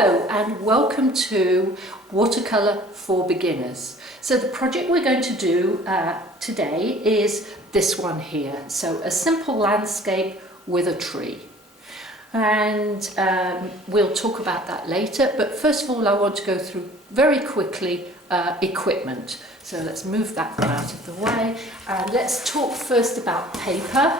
Hello and welcome to Watercolour for Beginners. So the project we're going to do today is this one here. So a simple landscape with a tree. And we'll talk about that later, but first of all I want to go through very quickly equipment. So let's move that one out of the way and let's talk first about paper.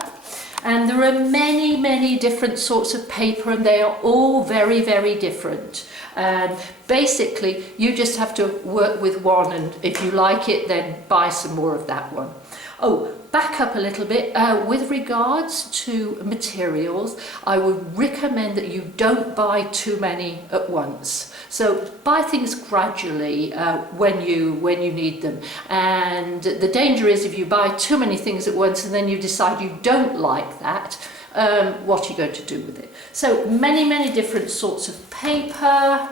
And there are many different sorts of paper and they are all very different. And basically you just have to work with one, and if you like it then buy some more of that one. Oh, back up a little bit. With regards to materials, I would recommend that you don't buy too many at once. So buy things gradually when you need them. And the danger is if you buy too many things at once and then you decide you don't like that, what are you going to do with it? So many different sorts of paper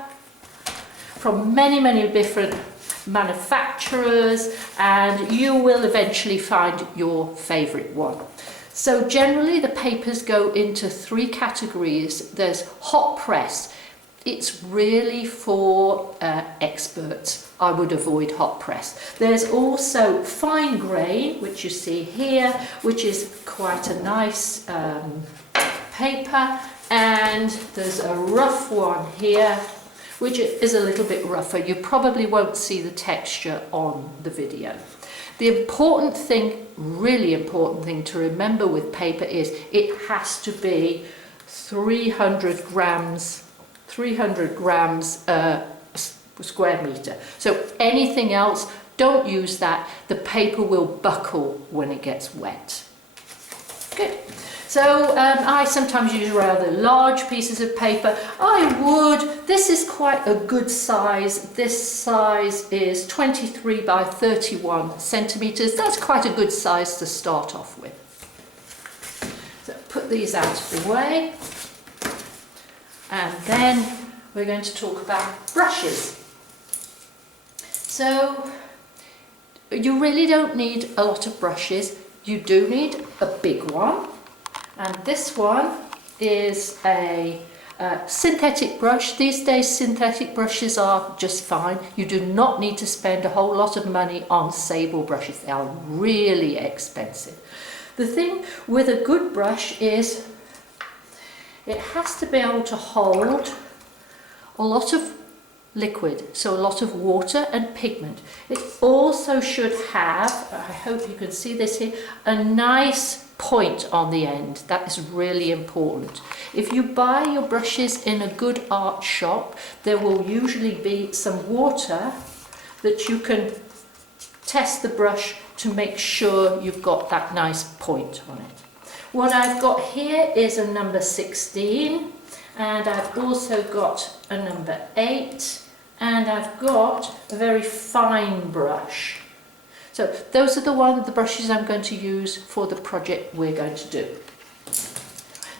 from many different manufacturers, and you will eventually find your favorite one. So generally the papers go into three categories. There's hot press. It's really for experts. I would avoid hot press. There's also fine grain, which you see here, which is quite a nice paper, and there's a rough one here, which is a little bit rougher. You probably won't see the texture on the video. The important thing, really important thing to remember with paper is it has to be 300 grams square meter. So anything else, don't use that. The paper will buckle when it gets wet. Good. So I sometimes use rather large pieces of paper. This is quite a good size. This size is 23 by 31 centimeters. That's quite a good size to start off with. So put these out of the way. And then we're going to talk about brushes. So you really don't need a lot of brushes. You do need a big one. And this one is a synthetic brush. These days synthetic brushes are just fine. You do not need to spend a whole lot of money on sable brushes. They are really expensive. The thing with a good brush is it has to be able to hold a lot of liquid, so a lot of water and pigment. It also should have, I hope you can see this here, a nice point on the end. That is really important. If you buy your brushes in a good art shop, there will usually be some water that you can test the brush to make sure you've got that nice point on it. What I've got here is a number 16, and I've also got a number 8, and I've got a very fine brush. So those are the brushes I'm going to use for the project we're going to do.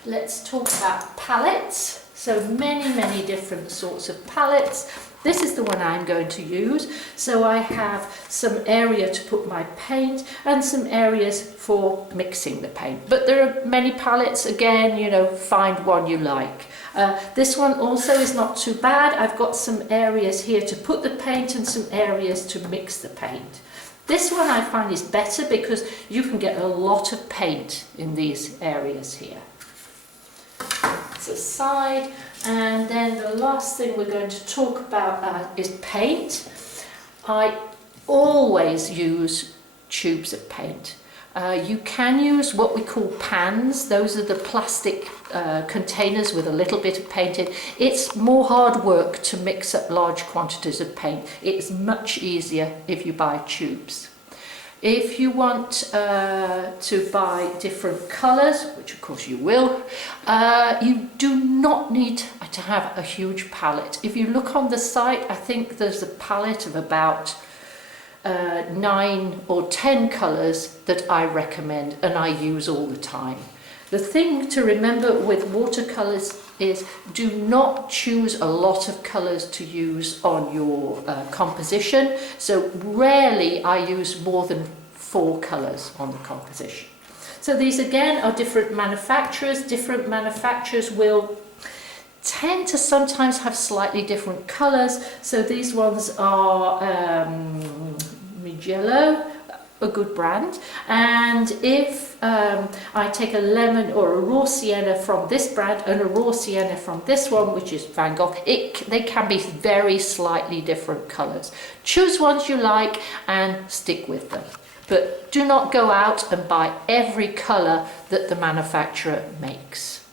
Let's talk about palettes. So many different sorts of palettes. This is the one I'm going to use. So I have some area to put my paint and some areas for mixing the paint. But there are many palettes. Again, you know, find one you like. This one also is not too bad. I've got some areas here to put the paint and some areas to mix the paint. This one I find is better because you can get a lot of paint in these areas here. It's a side, and then the last thing we're going to talk about is paint. I always use tubes of paint. You can use what we call pans. Those are the plastic containers with a little bit of paint in. It's more hard work to mix up large quantities of paint. It's much easier if you buy tubes. If you want to buy different colours, which of course you will, you do not need to have a huge palette. If you look on the site, I think there's a palette of about 9 or 10 colours that I recommend and I use all the time. The thing to remember with watercolours is do not choose a lot of colours to use on your composition. So rarely I use more than 4 colours on the composition. So these again are different manufacturers. Different manufacturers will tend to sometimes have slightly different colours. So these ones are Mugello, a good brand, and if I take a lemon or a raw sienna from this brand and a raw sienna from this one, which is Van Gogh, they can be very slightly different colours. Choose ones you like and stick with them, but do not go out and buy every colour that the manufacturer makes.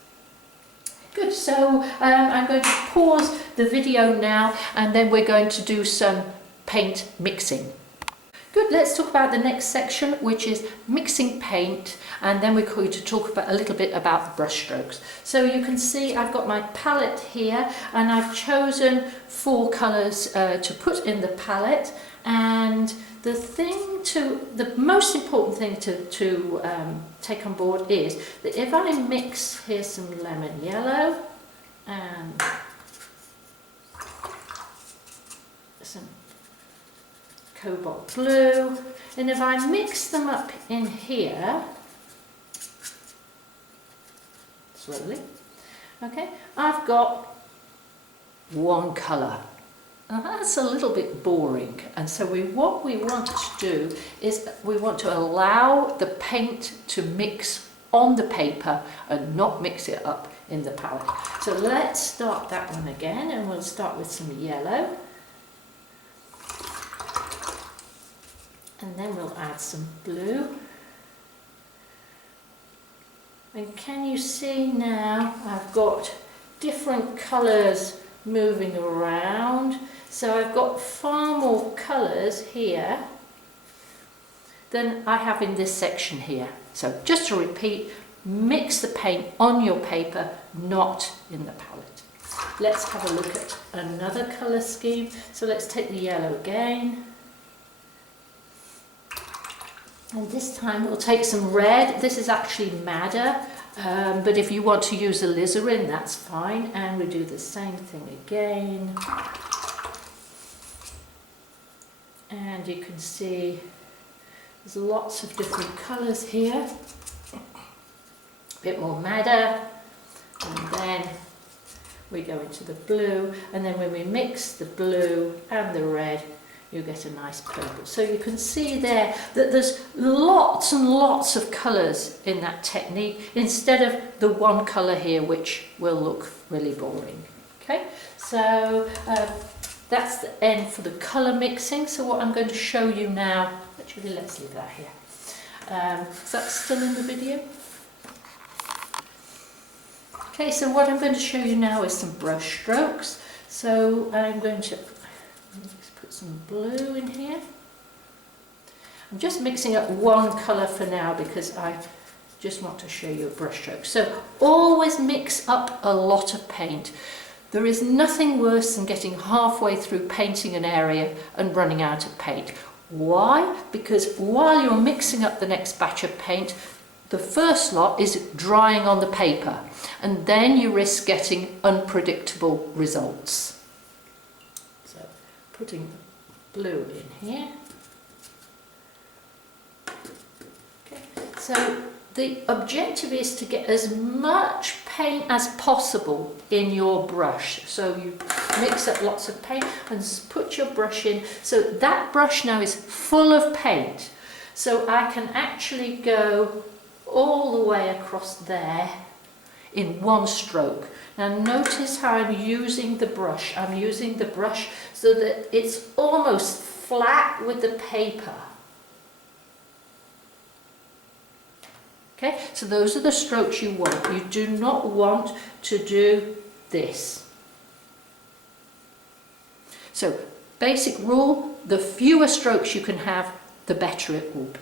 Good, so I'm going to pause the video now and then we're going to do some paint mixing. Good, let's talk about the next section, which is mixing paint, and then we're going to talk about a little bit about brush strokes. So you can see I've got my palette here and I've chosen 4 colours to put in the palette, and the most important thing to take on board is that if I mix, here's some lemon yellow and some cobalt blue, and if I mix them up in here slowly, okay, I've got one colour. Now that's a little bit boring, and so what we want to do is we want to allow the paint to mix on the paper and not mix it up in the palette. So let's start that one again, and we'll start with some yellow. And then we'll add some blue. And can you see now I've got different colours moving around. So I've got far more colours here than I have in this section here. So just to repeat, mix the paint on your paper, not in the palette. Let's have a look at another colour scheme. So let's take the yellow again. And this time we'll take some red. This is actually madder, but if you want to use alizarin, that's fine. And we do the same thing again. And you can see there's lots of different colours here. A bit more madder. And then we go into the blue. And then when we mix the blue and the red, you get a nice purple. So you can see there that there's lots and lots of colours in that technique instead of the one colour here, which will look really boring. Okay, so that's the end for the colour mixing. So what I'm going to show you now, actually let's leave that here. Is that still in the video? Okay, so what I'm going to show you now is some brush strokes. So I'm going to put some blue in here. I'm just mixing up one colour for now because I just want to show you a brush stroke. So always mix up a lot of paint. There is nothing worse than getting halfway through painting an area and running out of paint. Why? Because while you're mixing up the next batch of paint, the first lot is drying on the paper, and then you risk getting unpredictable results. Putting the blue in here. Okay. So the objective is to get as much paint as possible in your brush. So you mix up lots of paint and put your brush in. So that brush now is full of paint. So I can actually go all the way across there in one stroke. Now notice how I'm using the brush. I'm using the brush so that it's almost flat with the paper. Okay, so those are the strokes you want. You do not want to do this. So basic rule, the fewer strokes you can have, the better it will be.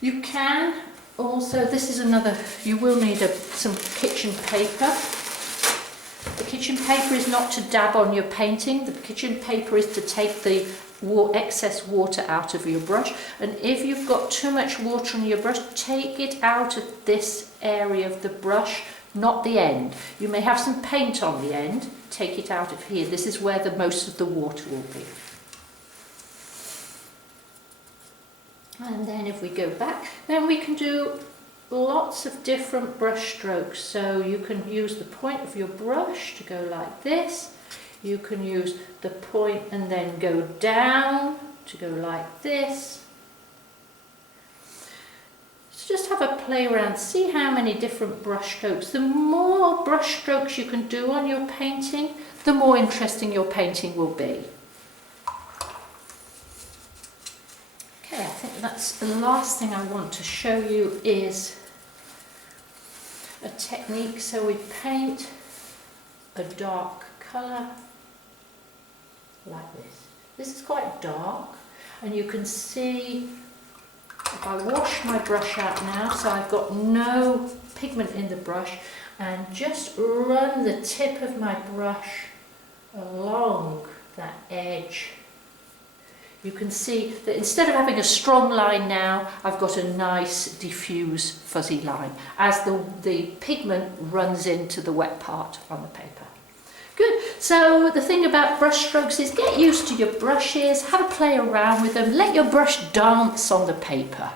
You can also, this is another, you will need some kitchen paper. The kitchen paper is not to dab on your painting. The kitchen paper is to take the excess water out of your brush. And if you've got too much water on your brush, take it out of this area of the brush, not the end. You may have some paint on the end. Take it out of here. This is where the most of the water will be. And then if we go back, then we can do lots of different brush strokes. So you can use the point of your brush to go like this. You can use the point and then go down to go like this. So just have a play around, see how many different brush strokes. The more brush strokes you can do on your painting, the more interesting your painting will be. Okay, I think that's the last thing I want to show you is a technique. So we paint a dark colour like this. This is quite dark, and you can see if I wash my brush out now, so I've got no pigment in the brush, and just run the tip of my brush along that edge. You can see that instead of having a strong line now, I've got a nice diffuse fuzzy line as the pigment runs into the wet part on the paper. Good. So the thing about brush strokes is get used to your brushes, have a play around with them, let your brush dance on the paper.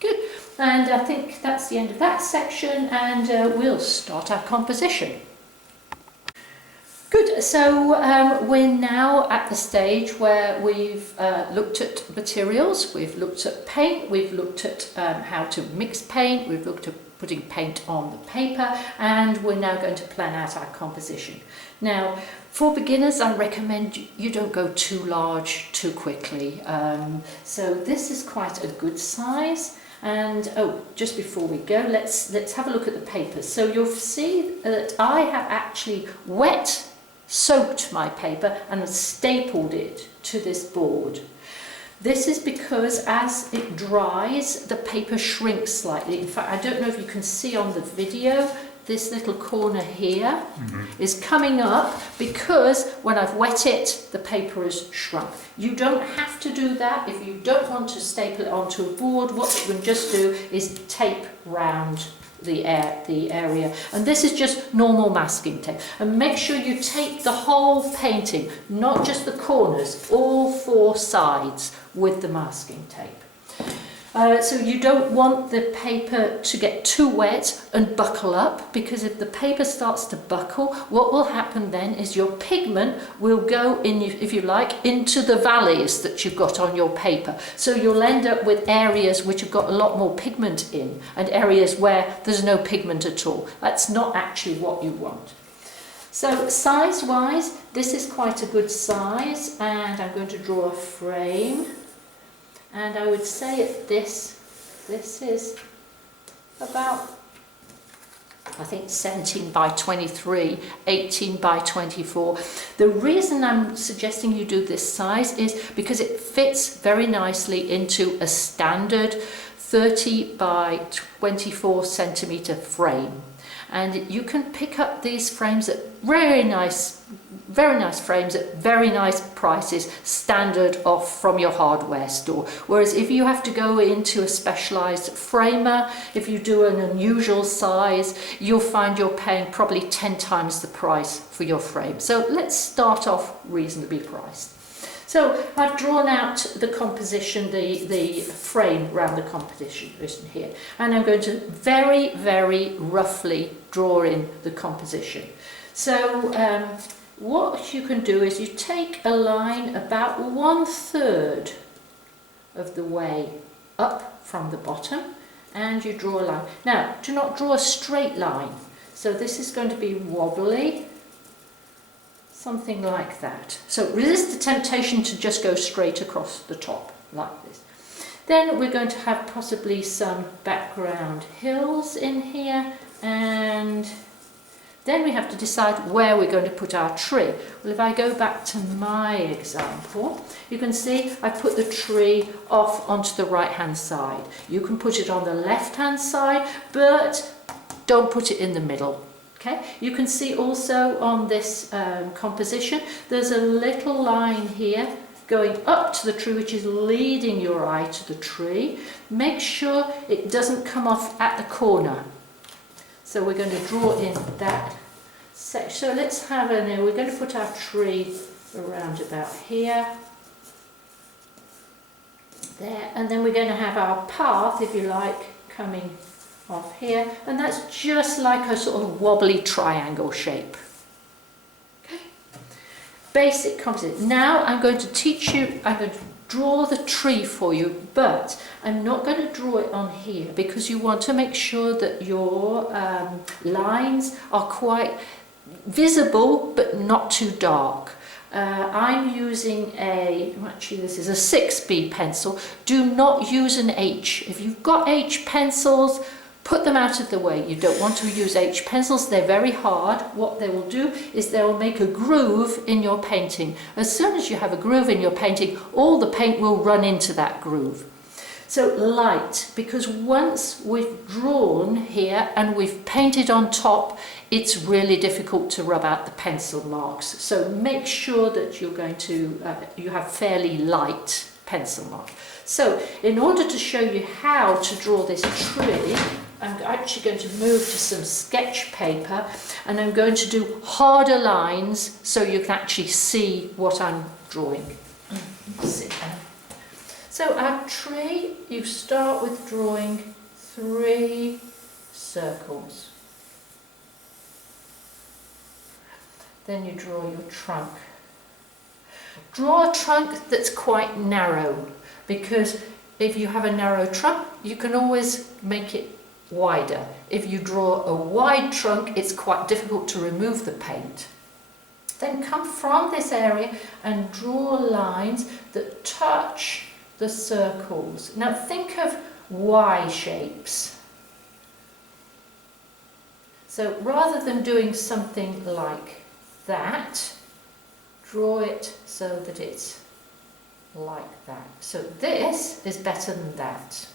Good. And I think that's the end of that section, and we'll start our composition. Good, so we're now at the stage where we've looked at materials, we've looked at paint, we've looked at how to mix paint, we've looked at putting paint on the paper, and we're now going to plan out our composition. Now, for beginners, I recommend you don't go too large too quickly. So this is quite a good size. And oh, just before we go, let's have a look at the papers. So you'll see that I have actually soaked my paper and stapled it to this board. This is because as it dries, the paper shrinks slightly. In fact, I don't know if you can see on the video, this little corner here is coming up because when I've wet it, the paper is shrunk. You don't have to do that. If you don't want to staple it onto a board, what you can just do is tape round the area, and this is just normal masking tape, and make sure you tape the whole painting, not just the corners, all four sides with the masking tape. So you don't want the paper to get too wet and buckle up, because if the paper starts to buckle, what will happen then is your pigment will go in, if you like, into the valleys that you've got on your paper. So you'll end up with areas which have got a lot more pigment in and areas where there's no pigment at all. That's not actually what you want. So size-wise, this is quite a good size, and I'm going to draw a frame. And I would say at this is about, I think, 17 by 23, 18 by 24. The reason I'm suggesting you do this size is because it fits very nicely into a standard 30 by 24 centimetre frame. And you can pick up these frames at very nice frames at very nice prices, standard off from your hardware store. Whereas if you have to go into a specialised framer, if you do an unusual size, you'll find you're paying probably 10 times the price for your frame. So let's start off reasonably priced. So I've drawn out the composition, the frame around the composition here, and I'm going to very, very roughly draw in the composition. So what you can do is you take a line about 1/3 of the way up from the bottom, and you draw a line. Now, do not draw a straight line. So this is going to be wobbly, something like that. So resist the temptation to just go straight across the top like this. Then we're going to have possibly some background hills in here, and then we have to decide where we're going to put our tree. Well, if I go back to my example, you can see I put the tree off onto the right hand side. You can put it on the left hand side, but don't put it in the middle. Okay, you can see also on this composition, there's a little line here going up to the tree, which is leading your eye to the tree. Make sure it doesn't come off at the corner. So we're going to draw in that section. So let's have we're going to put our tree around about here, there, and then we're going to have our path, if you like, coming off here, and that's just like a sort of wobbly triangle shape. Okay. Basic composite. Now I'm going to teach you, I'm going to draw the tree for you, but I'm not going to draw it on here because you want to make sure that your lines are quite visible but not too dark. I'm using actually this is a 6B pencil. Do not use an H. If you've got H pencils, put them out of the way. You don't want to use H pencils, they're very hard. What they will do is they will make a groove in your painting. As soon as you have a groove in your painting, all the paint will run into that groove. So light, because once we've drawn here and we've painted on top, it's really difficult to rub out the pencil marks. So make sure that you're going to, you have fairly light pencil marks. So in order to show you how to draw this tree, I'm actually going to move to some sketch paper and I'm going to do harder lines so you can actually see what I'm drawing. So our tree, you start with drawing 3 circles. Then you draw your trunk. Draw a trunk that's quite narrow, because if you have a narrow trunk, you can always make it wider. If you draw a wide trunk, it's quite difficult to remove the paint. Then come from this area and draw lines that touch the circles. Now think of Y shapes. So rather than doing something like that, draw it so that it's like that. So this is better than that.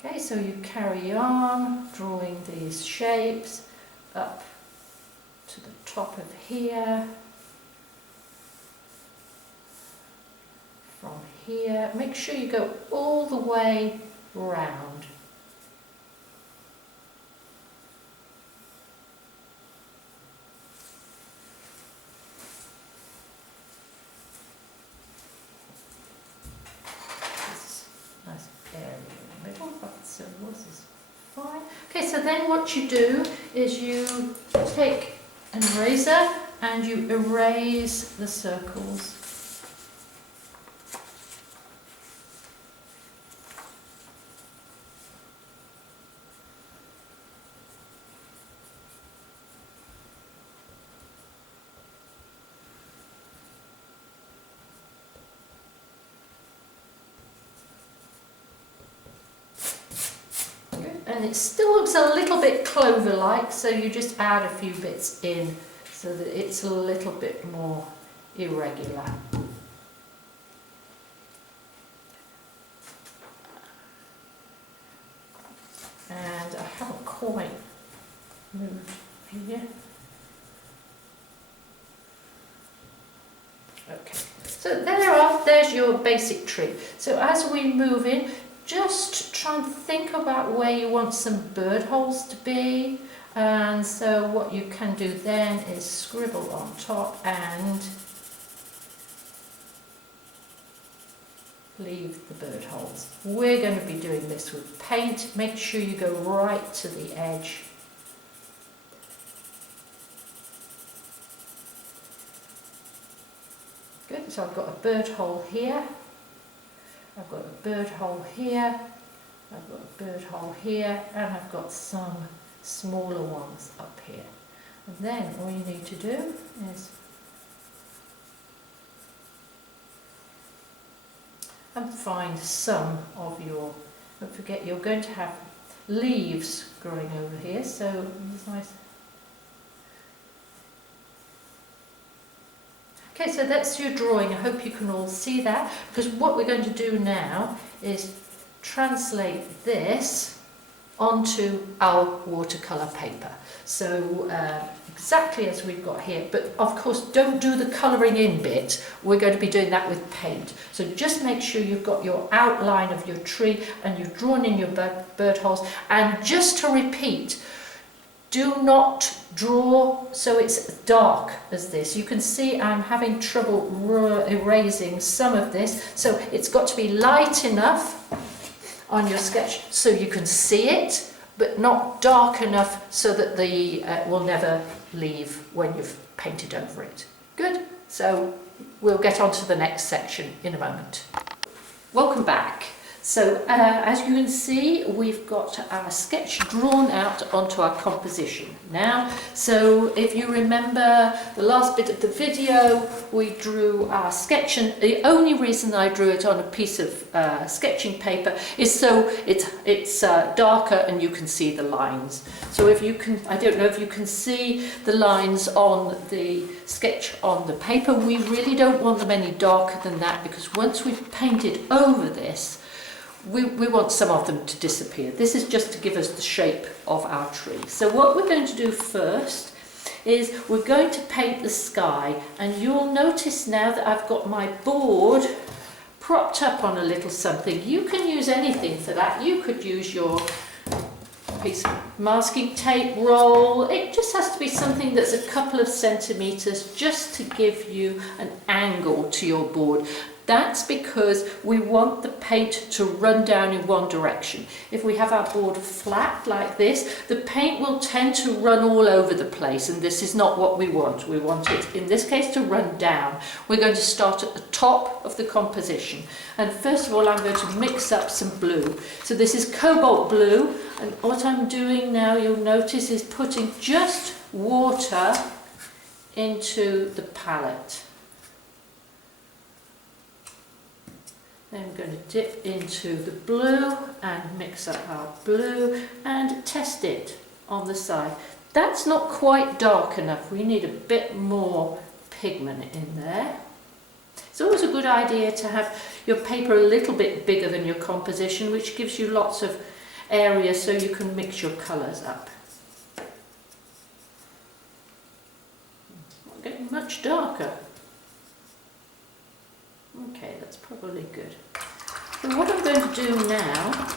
Okay, so you carry on drawing these shapes up to the top of here. From here, make sure you go all the way round. Nice area in the middle, but so this is fine. Okay, so then what you do is you take an eraser and you erase the circles. And it still looks a little bit clover-like, so you just add a few bits in so that it's a little bit more irregular. And I haven't quite moved here. Okay, so there's your basic tree. So as we move in, just try and think about where you want some bird holes to be, and so what you can do then is scribble on top and leave the bird holes. We're going to be doing this with paint. Make sure you go right to the edge. Good, so I've got a bird hole here. I've got a bird hole here, I've got a bird hole here, and I've got some smaller ones up here. And then all you need to do is find some of your, don't forget you're going to have leaves growing over here, so it's nice. Okay, so that's your drawing. I hope you can all see that, because what we're going to do now is translate this onto our watercolour paper. So exactly as we've got here, but of course don't do the colouring in bit. We're going to be doing that with paint. So just make sure you've got your outline of your tree and you've drawn in your bird holes. And just to repeat, do not draw so it's dark as this. You can see I'm having trouble erasing some of this, so it's got to be light enough on your sketch so you can see it, but not dark enough so that the will never leave when you've painted over it. Good. So we'll get on to the next section in a moment. Welcome back. So as you can see, we've got our sketch drawn out onto our composition now. So if you remember the last bit of the video, we drew our sketch, and the only reason I drew it on a piece of sketching paper is so it's darker and you can see the lines. So if you can, I don't know if you can see the lines on the sketch on the paper. We really don't want them any darker than that, because once we've painted over this, we want some of them to disappear. This is just to give us the shape of our tree. So what we're going to do first is we're going to paint the sky, and you'll notice now that I've got my board propped up on a little something. You can use anything for that. You could use your piece of masking tape roll. It just has to be something that's a couple of centimetres, just to give you an angle to your board. That's because we want the paint to run down in one direction. If we have our board flat like this, the paint will tend to run all over the place, and this is not what we want. We want it, in this case, to run down. We're going to start at the top of the composition. And first of all, I'm going to mix up some blue. So this is cobalt blue, and what I'm doing now, you'll notice, is putting just water into the palette. Then I'm going to dip into the blue and mix up our blue and test it on the side. That's not quite dark enough. We need a bit more pigment in there. It's always a good idea to have your paper a little bit bigger than your composition, which gives you lots of area so you can mix your colours up. Not getting much darker. Okay, that's probably good. So what I'm going to do now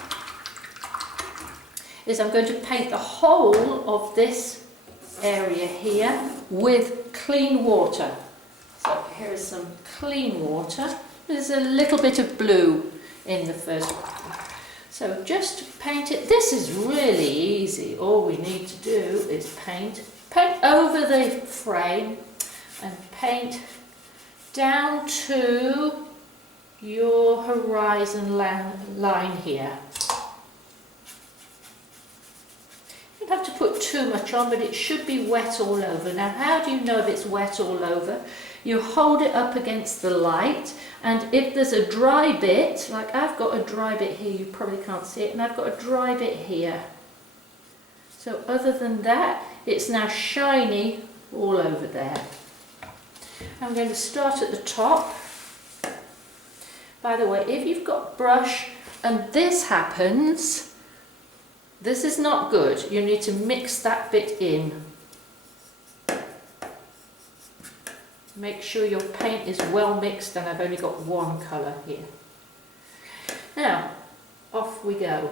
is I'm going to paint the whole of this area here with clean water. So here is some clean water. There's a little bit of blue in the first one. So just paint it. This is really easy. All we need to do is paint over the frame and paint down to your horizon line here. You don't have to put too much on, but it should be wet all over. Now, how do you know if it's wet all over? You hold it up against the light, and if there's a dry bit, like I've got a dry bit here, you probably can't see it, and I've got a dry bit here. So other than that, it's now shiny all over there. I'm going to start at the top. By the way, if you've got brush and this happens, this is not good. You need to mix that bit in. Make sure your paint is well mixed, and I've only got one colour here. Now, off we go.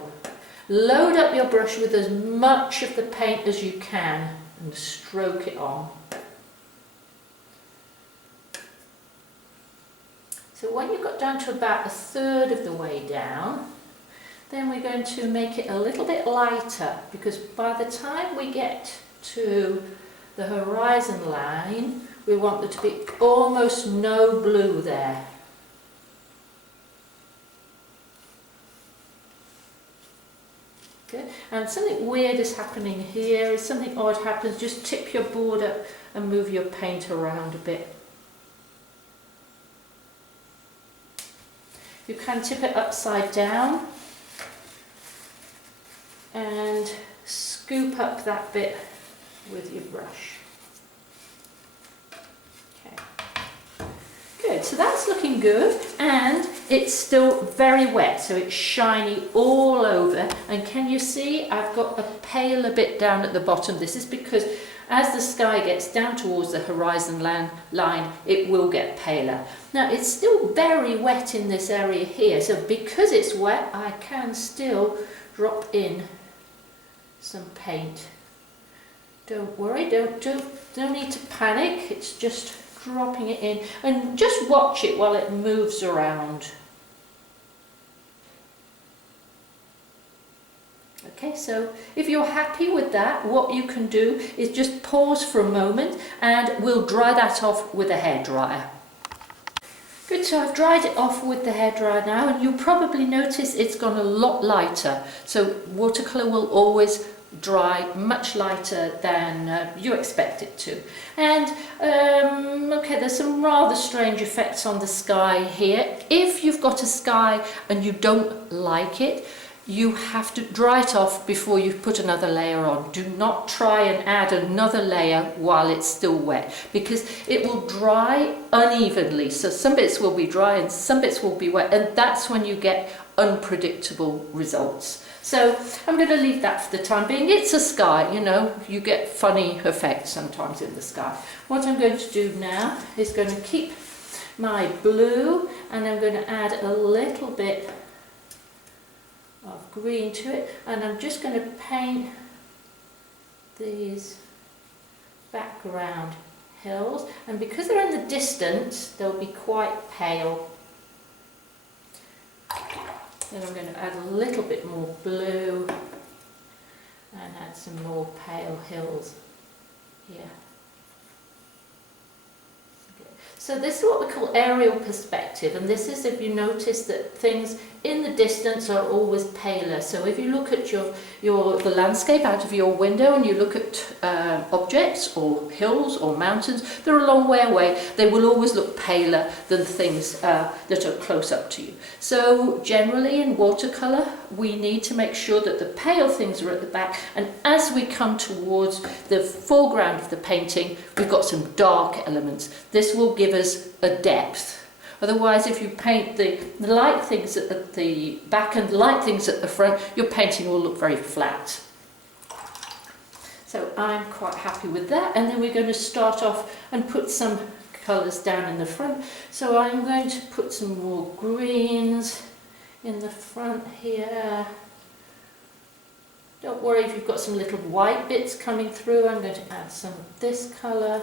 Load up your brush with as much of the paint as you can and stroke it on. So when you've got down to about a third of the way down, then we're going to make it a little bit lighter, because by the time we get to the horizon line, we want there to be almost no blue there. Good. And something weird is happening here. If something odd happens, just tip your board up and move your paint around a bit. You can tip it upside down and scoop up that bit with your brush. Okay. Good, so that's looking good, and it's still very wet, so it's shiny all over. And can you see I've got a paler bit down at the bottom? This is because as the sky gets down towards the horizon line, it will get paler. Now, it's still very wet in this area here, so because it's wet, I can still drop in some paint. Don't worry, don't need to panic, it's just dropping it in, and just watch it while it moves around. Okay, so if you're happy with that, what you can do is just pause for a moment and we'll dry that off with a hairdryer. Good, so I've dried it off with the hairdryer now, and you'll probably notice it's gone a lot lighter. So watercolour will always dry much lighter than you expect it to. And okay, there's some rather strange effects on the sky here. If you've got a sky and you don't like it, you have to dry it off before you put another layer on. Do not try and add another layer while it's still wet, because it will dry unevenly. So some bits will be dry and some bits will be wet, and that's when you get unpredictable results. So I'm going to leave that for the time being. It's a sky, you know, you get funny effects sometimes in the sky. What I'm going to do now is going to keep my blue, and I'm going to add a little bit of green to it, and I'm just going to paint these background hills, and because they're in the distance they'll be quite pale. Then I'm going to add a little bit more blue and add some more pale hills here. So this is what we call aerial perspective, and this is if you notice that things in the distance are always paler. So if you look at the landscape out of your window and you look at objects or hills or mountains, they're a long way away. They will always look paler than things that are close up to you. So generally in watercolour we need to make sure that the pale things are at the back, and as we come towards the foreground of the painting we've got some dark elements. This will give us a depth. Otherwise, if you paint the light things at the back and light things at the front, your painting will look very flat. So I'm quite happy with that, and then we're going to start off and put some colours down in the front. So I'm going to put some more greens in the front here. Don't worry if you've got some little white bits coming through. I'm going to add some of this colour.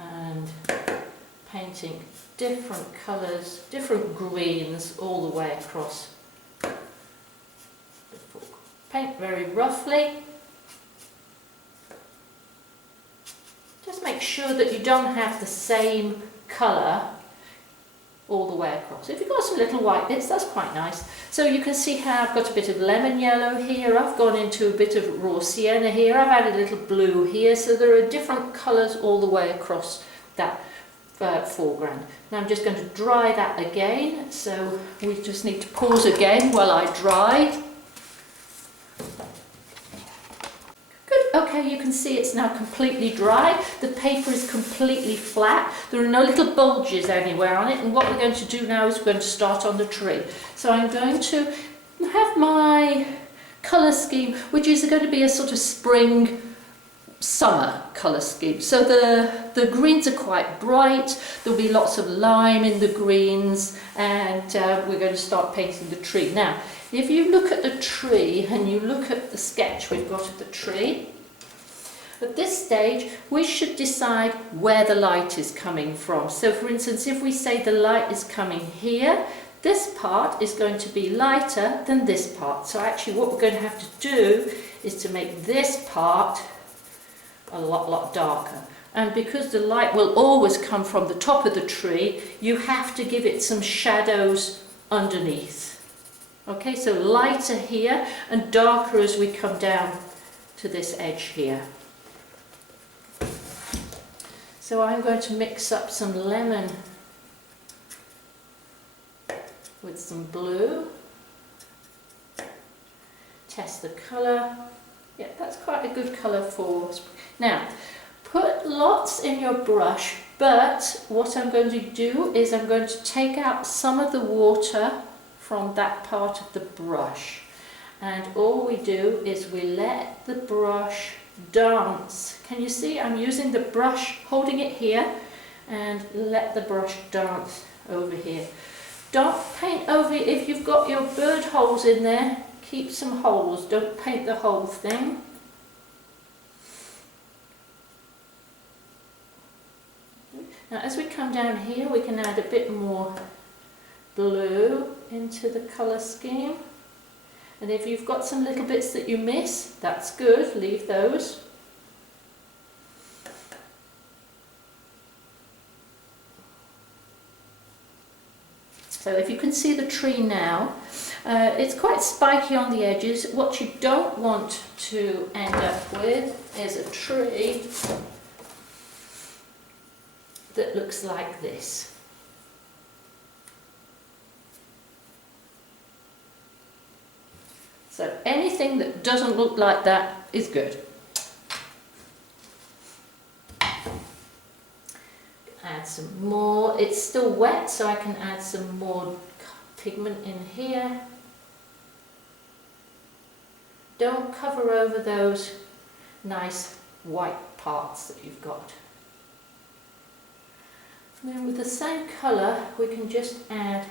And painting different colours, different greens all the way across. Paint very roughly. Just make sure that you don't have the same colour all the way across. If you've got some little white bits, that's quite nice. So you can see how I've got a bit of lemon yellow here, I've gone into a bit of raw sienna here, I've added a little blue here, so there are different colours all the way across that foreground. Now I'm just going to dry that again, so we just need to pause again while I dry. Okay, you can see it's now completely dry. The paper is completely flat. There are no little bulges anywhere on it, and what we're going to do now is we're going to start on the tree. So I'm going to have my colour scheme, which is going to be a sort of spring summer colour scheme. So the greens are quite bright, there'll be lots of lime in the greens, and we're going to start painting the tree. Now, if you look at the tree and you look at the sketch we've got of the tree, at this stage we should decide where the light is coming from. So for instance, if we say the light is coming here, this part is going to be lighter than this part. So actually what we're going to have to do is to make this part a lot darker. And because the light will always come from the top of the tree, you have to give it some shadows underneath. Okay, so lighter here and darker as we come down to this edge here. So I'm going to mix up some lemon with some blue. Test the colour. Yeah, that's quite a good colour for spring. Now, put lots in your brush, but what I'm going to do is I'm going to take out some of the water from that part of the brush. And all we do is we let the brush dance. Can you see? I'm using the brush, holding it here, and let the brush dance over here. Don't paint over, if you've got your bird holes in there, keep some holes, don't paint the whole thing. Now as we come down here we can add a bit more blue into the colour scheme. And if you've got some little bits that you miss, that's good, leave those. So if you can see the tree now, it's quite spiky on the edges. What you don't want to end up with is a tree that looks like this. So anything that doesn't look like that is good. Add some more. It's still wet, so I can add some more pigment in here. Don't cover over those nice white parts that you've got. And then with the same colour, we can just add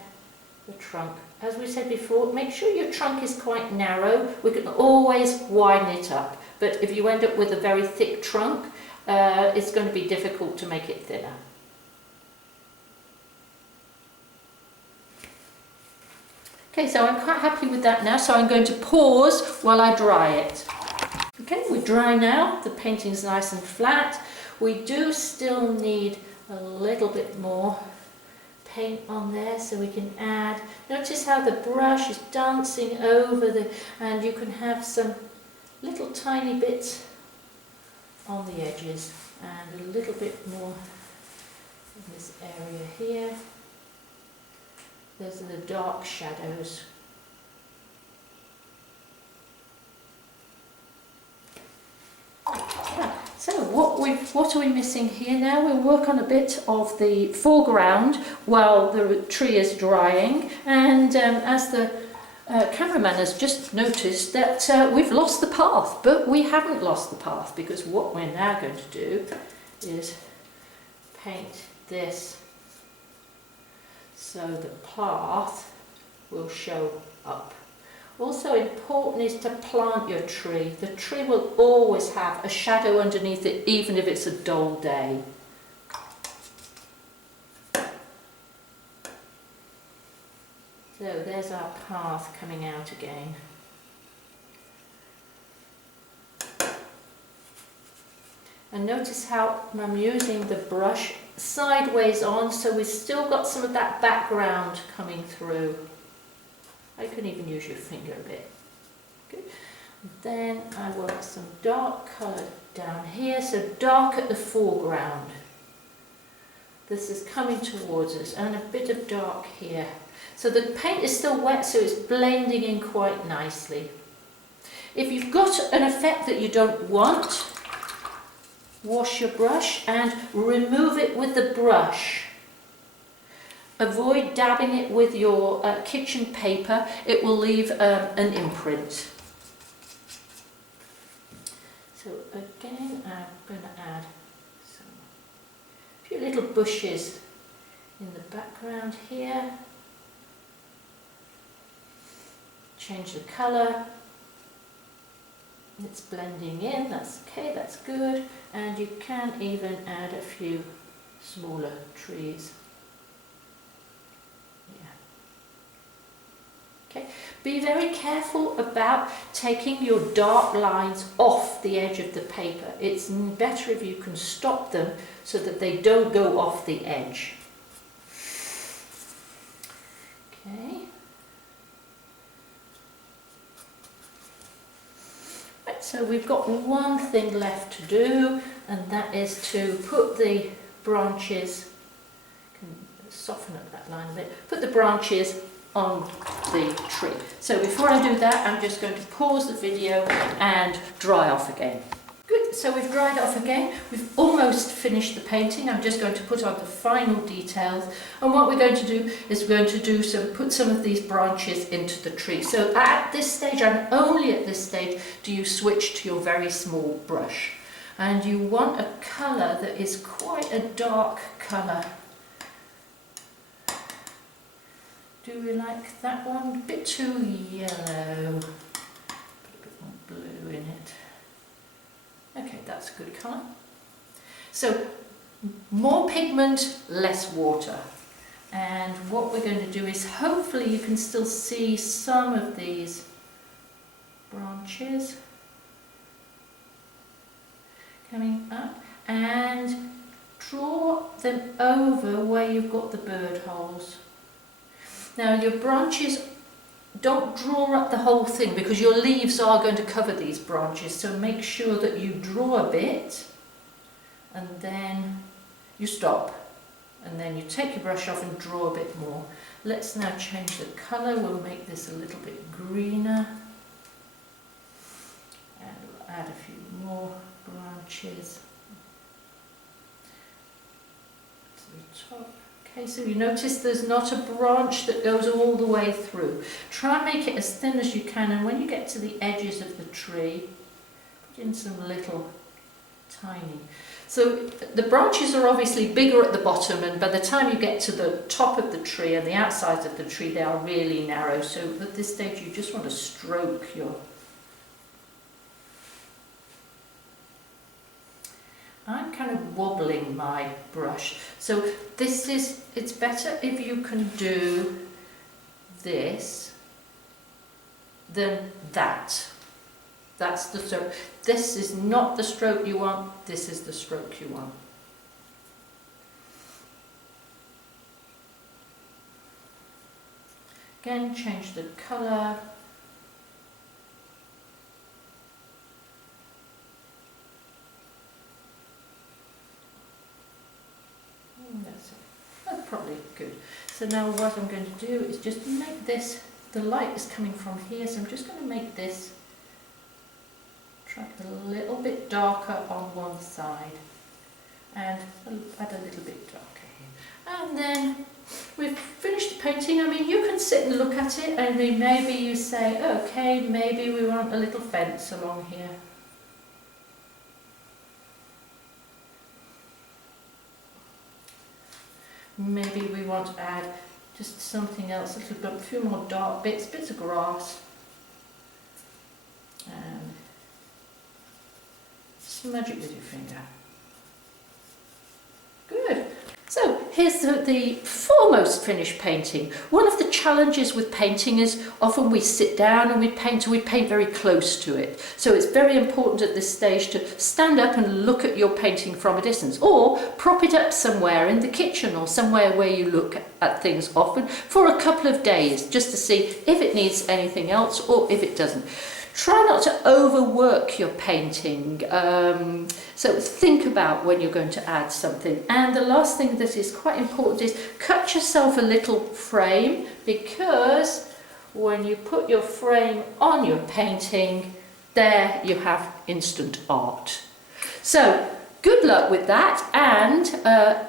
the trunk. As we said before, make sure your trunk is quite narrow. We can always widen it up, but if you end up with a very thick trunk, it's going to be difficult to make it thinner. Okay, so I'm quite happy with that now, so I'm going to pause while I dry it. Okay, we're dry now, the painting's nice and flat. We do still need a little bit more paint on there, so we can add. Notice how the brush is dancing over and you can have some little tiny bits on the edges and a little bit more in this area here. Those are the dark shadows. So what are we missing here now? We'll work on a bit of the foreground while the tree is drying, and as the cameraman has just noticed that we've lost the path, but we haven't lost the path, because what we're now going to do is paint this so the path will show up. Also important is to plant your tree. The tree will always have a shadow underneath it, even if it's a dull day. So there's our path coming out again. And notice how I'm using the brush sideways on, so we've still got some of that background coming through. I can even use your finger a bit. Good. Then I want some dark colour down here, so dark at the foreground. This is coming towards us, and a bit of dark here. So the paint is still wet, so it's blending in quite nicely. If you've got an effect that you don't want, wash your brush and remove it with the brush. Avoid dabbing it with your kitchen paper, it will leave an imprint. So again, I'm going to add a few little bushes in the background here. Change the colour. It's blending in, that's okay, that's good. And you can even add a few smaller trees. Okay. Be very careful about taking your dark lines off the edge of the paper. It's better if you can stop them so that they don't go off the edge. Okay. Right, so we've got one thing left to do, and that is to put the branches, can soften up that line a bit, put the branches on the tree. So before I do that, I'm just going to pause the video and dry off again. Good, so we've dried off again. We've almost finished the painting. I'm just going to put on the final details. And what we're going to do is we're going to put some of these branches into the tree. So at this stage, and only at this stage, do you switch to your very small brush. And you want a colour that is quite a dark colour. Do we like that one? A bit too yellow. Put a bit more blue in it. Okay, that's a good colour. So, more pigment, less water. And what we're going to do is, hopefully you can still see some of these branches coming up, and draw them over where you've got the bird holes. Now your branches, don't draw up the whole thing because your leaves are going to cover these branches, so make sure that you draw a bit and then you stop, and then you take your brush off and draw a bit more. Let's now change the colour. We'll make this a little bit greener and we'll add a few more branches to the top. Okay, so you notice there's not a branch that goes all the way through. Try and make it as thin as you can, and when you get to the edges of the tree, put in some little tiny. So the branches are obviously bigger at the bottom, and by the time you get to the top of the tree and the outsides of the tree, they are really narrow. So at this stage you just want to stroke your... I'm kind of wobbling my brush. So this is, it's better if you can do this than that. That's the stroke. This is not the stroke you want, this is the stroke you want. Again, change the colour. That's it. That's probably good. So now what I'm going to do is just make this, the light is coming from here, so I'm just going to make this a little bit darker on one side and add a little bit darker here. And then we've finished the painting. I mean, you can sit and look at it, and then maybe you say, okay, maybe we want a little fence along here. Maybe we want to add just something else, a few more dark bits of grass. And smudge it with your finger. Good. So here's the foremost finished painting. One of the challenges with painting is often we sit down and we paint very close to it. So it's very important at this stage to stand up and look at your painting from a distance, or prop it up somewhere in the kitchen or somewhere where you look at things often for a couple of days, just to see if it needs anything else or if it doesn't. Try not to overwork your painting, so think about when you're going to add something. And the last thing that is quite important is cut yourself a little frame, because when you put your frame on your painting, there you have instant art. So good luck with that, and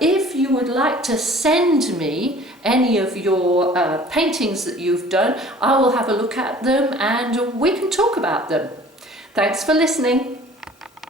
if you would like to send me any of your paintings that you've done, I will have a look at them and we can talk about them. Thanks for listening.